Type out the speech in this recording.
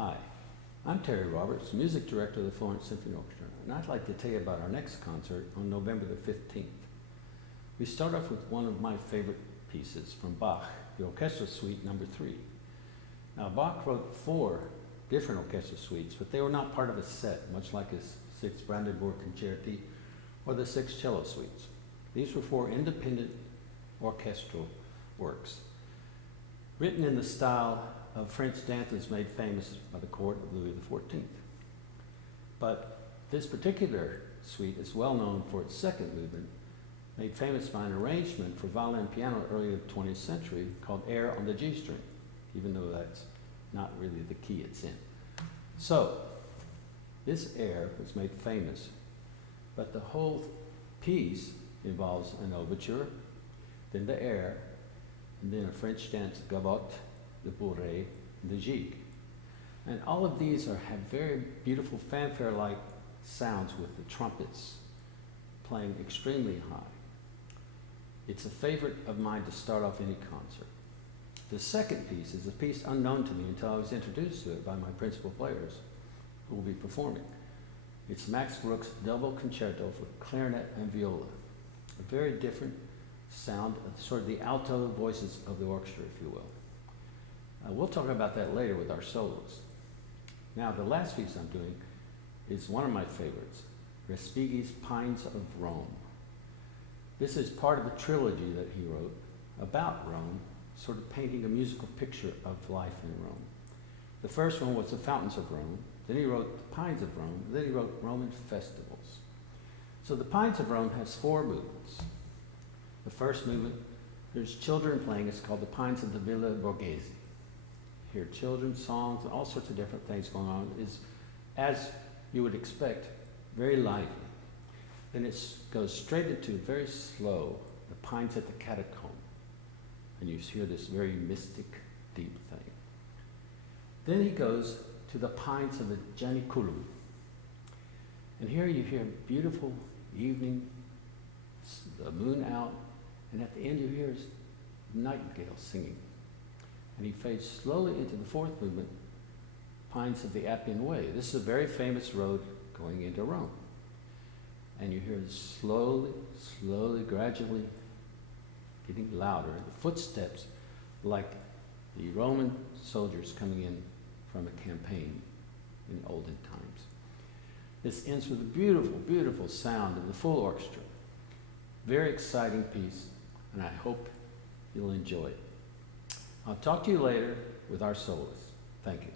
Hi, I'm Terry Roberts, Music Director of the Florence Symphony Orchestra, and I'd like to tell you about our next concert on November the 15th. We start off with one of my favorite pieces from Bach, the Orchestra Suite No. 3. Now, Bach wrote 4 different orchestra suites, but they were not part of a set, much like his 6 Brandenburg Concerti or the 6 cello suites. These were 4 independent orchestral works, written in the style of French dances made famous by the court of Louis XIV. But this particular suite is well known for its second movement, made famous by an arrangement for violin and piano early in the 20th century called Air on the G string, even though that's not really the key it's in. So, this air was made famous, but the whole piece involves an overture, then the air, and then a French dance gavotte, the bourrée, and the gigue. And all of these have very beautiful fanfare-like sounds with the trumpets playing extremely high. It's a favorite of mine to start off any concert. The second piece is a piece unknown to me until I was introduced to it by my principal players who will be performing. It's Max Bruch's double concerto for clarinet and viola. A very different sound, sort of the alto voices of the orchestra, if you will. We'll talk about that later with our solos. Now, the last piece I'm doing is one of my favorites, Respighi's Pines of Rome. This is part of a trilogy that he wrote about Rome, sort of painting a musical picture of life in Rome. The first one was the Fountains of Rome, then he wrote the Pines of Rome, then he wrote Roman festivals. So the Pines of Rome has 4 movements. The first movement, there's children playing, it's called the Pines of the Villa Borghese. You hear children's songs and all sorts of different things going on. It's, as you would expect, very lively. Then it goes straight into very slow, the Pines at the Catacomb. And you hear this very mystic, deep thing. Then he goes to the Pines of the Janiculum. And here you hear beautiful evening, the moon out, and at the end you hear nightingale singing. And he fades slowly into the 4th movement, Pines of the Appian Way. This is a very famous road going into Rome. And you hear it slowly, gradually getting louder. The footsteps like the Roman soldiers coming in from a campaign in olden times. This ends with a beautiful, beautiful sound of the full orchestra. Very exciting piece, and I hope you'll enjoy it. I'll talk to you later with our soloists. Thank you.